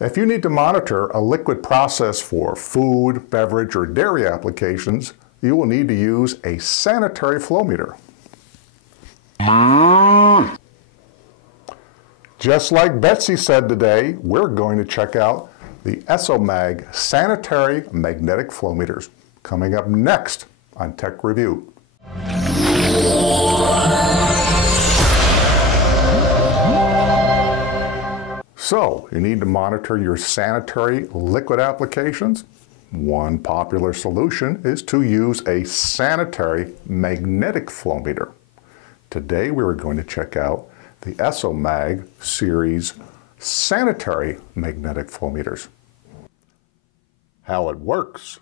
If you need to monitor a liquid process for food, beverage, or dairy applications, you will need to use a sanitary flow meter. Just like Betsy said today, we're going to check out the ISOMAG Sanitary Magnetic Flow Meters, coming up next on Tech Review. So, you need to monitor your sanitary liquid applications? One popular solution is to use a sanitary magnetic flow meter. Today we are going to check out the ISOMAG series sanitary magnetic flow meters. How it works.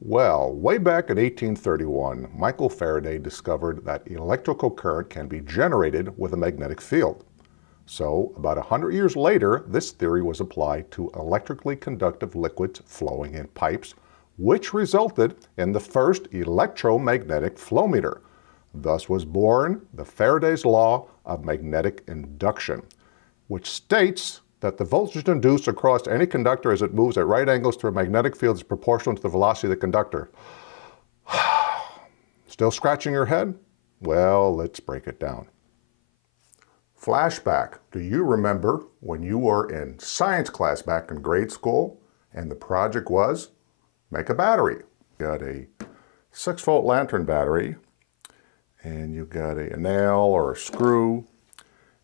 Well, way back in 1831, Michael Faraday discovered that electrical current can be generated with a magnetic field. So, about 100 years later, this theory was applied to electrically conductive liquids flowing in pipes, which resulted in the first electromagnetic flow meter. Thus was born the Faradays Law of magnetic induction, which states that the voltage induced across any conductor as it moves at right angles through a magnetic field is proportional to the velocity of the conductor. Still scratching your head? Well, let's break it down. Flashback. Do you remember when you were in science class back in grade school and the project was make a battery? You got a 6-volt lantern battery and you got a nail or a screw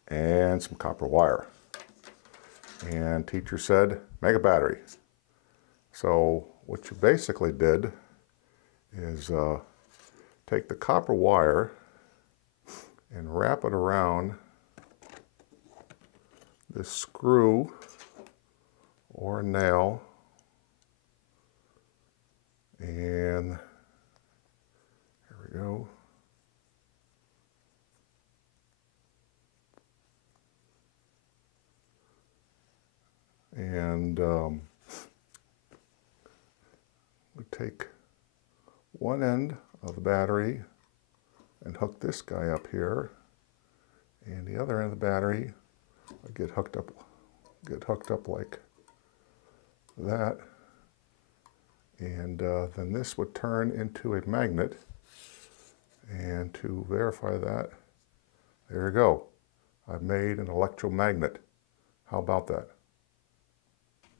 and some copper wire. And teacher said, make a battery. So what you basically did is take the copper wire and wrap it around this screw or a nail, and here we go. And we take one end of the battery and hook this guy up here, and the other end of the battery get hooked up like that, and then this would turn into a magnet. And to verify that, there you go. I've made an electromagnet. How about that?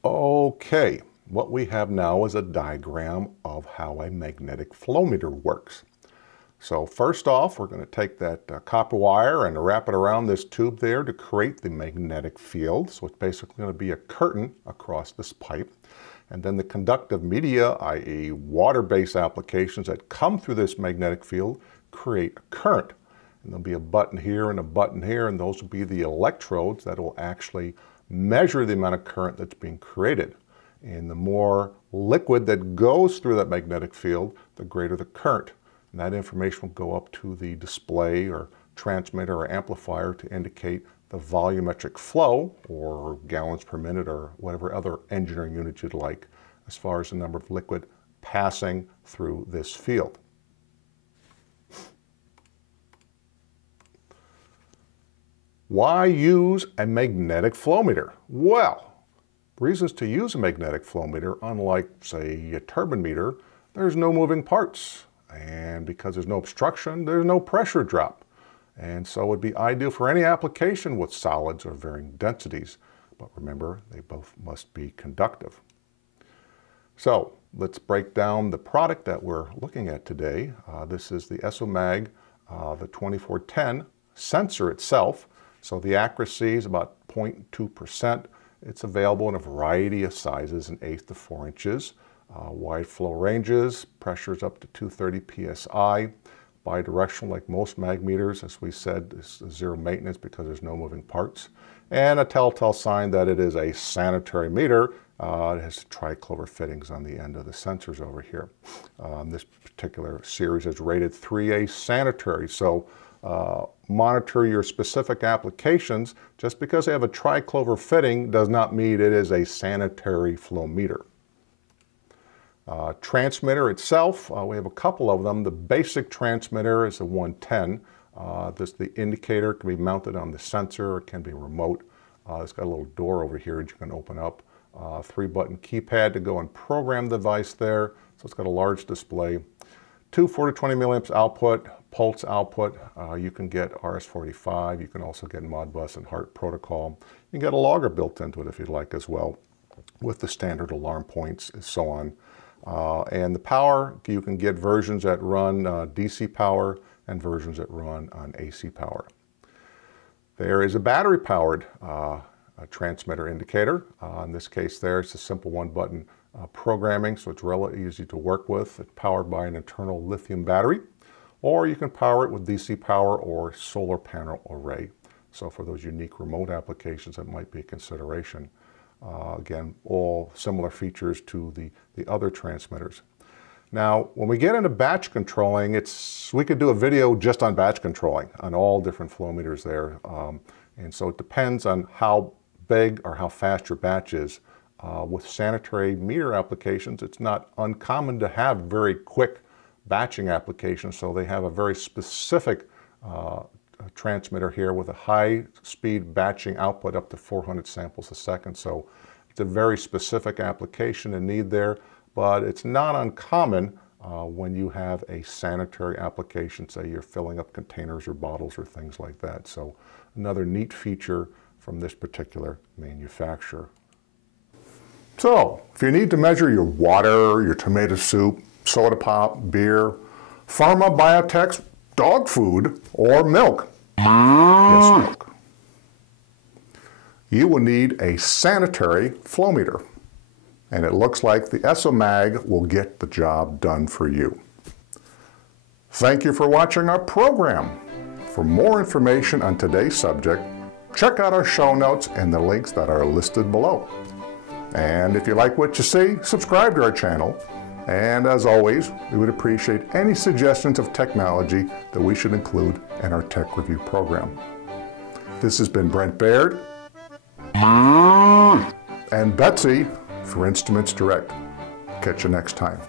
Okay, what we have now is a diagram of how a magnetic flow meter works. So first off, we're going to take that copper wire and wrap it around this tube there to create the magnetic field. So it's basically going to be a curtain across this pipe. And then the conductive media, i.e. water-based applications that come through this magnetic field, create a current. And there'll be a button here and a button here, and those will be the electrodes that will actually measure the amount of current that's being created. And the more liquid that goes through that magnetic field, the greater the current. And that information will go up to the display or transmitter or amplifier to indicate the volumetric flow, or gallons per minute, or whatever other engineering unit you'd like, as far as the number of liquid passing through this field. Why use a magnetic flow meter? Well, reasons to use a magnetic flow meter, unlike, say, a turbine meter, there's no moving parts. And because there's no obstruction, there's no pressure drop. And so it would be ideal for any application with solids or varying densities. But remember, they both must be conductive. So let's break down the product that we're looking at today. This is the ISOMAG, the 2410 sensor itself. So the accuracy is about 0.2%. It's available in a variety of sizes in 1/8 to 4 inches. Wide flow ranges, pressures up to 230 psi, bidirectional like most mag meters. As we said, this is zero maintenance because there's no moving parts. And a telltale sign that it is a sanitary meter. It has tri-clover fittings on the end of the sensors over here. This particular series is rated 3A sanitary, so monitor your specific applications. Just because they have a tri-clover fitting does not mean it is a sanitary flow meter. Transmitter itself, we have a couple of them. The basic transmitter is the 110. The indicator can be mounted on the sensor, it can be remote. It's got a little door over here that you can open up. 3-button keypad to go and program the device there. So it's got a large display. 2 420 milliamps output, pulse output. You can get RS-485. You can also get Modbus and HART protocol. You can get a logger built into it if you'd like as well, with the standard alarm points and so on. And the power, you can get versions that run DC power and versions that run on AC power. There is a battery-powered transmitter indicator. In this case there, it's a simple 1-button programming, so it's really easy to work with. It's powered by an internal lithium battery, or you can power it with DC power or solar panel array. So for those unique remote applications, that might be a consideration. Again, all similar features to the other transmitters. Now, when we get into batch controlling, we could do a video just on batch controlling on all different flow meters there. And so it depends on how big or how fast your batch is. With sanitary meter applications, it's not uncommon to have very quick batching applications. So they have a very specific transmitter here with a high-speed batching output up to 400 samples a second. So it's a very specific application and need there. But it's not uncommon when you have a sanitary application, say you're filling up containers or bottles or things like that. So another neat feature from this particular manufacturer. So if you need to measure your water, your tomato soup, soda pop, beer, pharma, biotech, dog food, or milk, yes, milk, you will need a sanitary flow meter. And it looks like the ISOMAG will get the job done for you. Thank you for watching our program. For more information on today's subject, check out our show notes and the links that are listed below. And if you like what you see, subscribe to our channel. And as always, we would appreciate any suggestions of technology that we should include in our tech review program. This has been Brent Baird and Betsy for Instrumentsdirect. Catch you next time.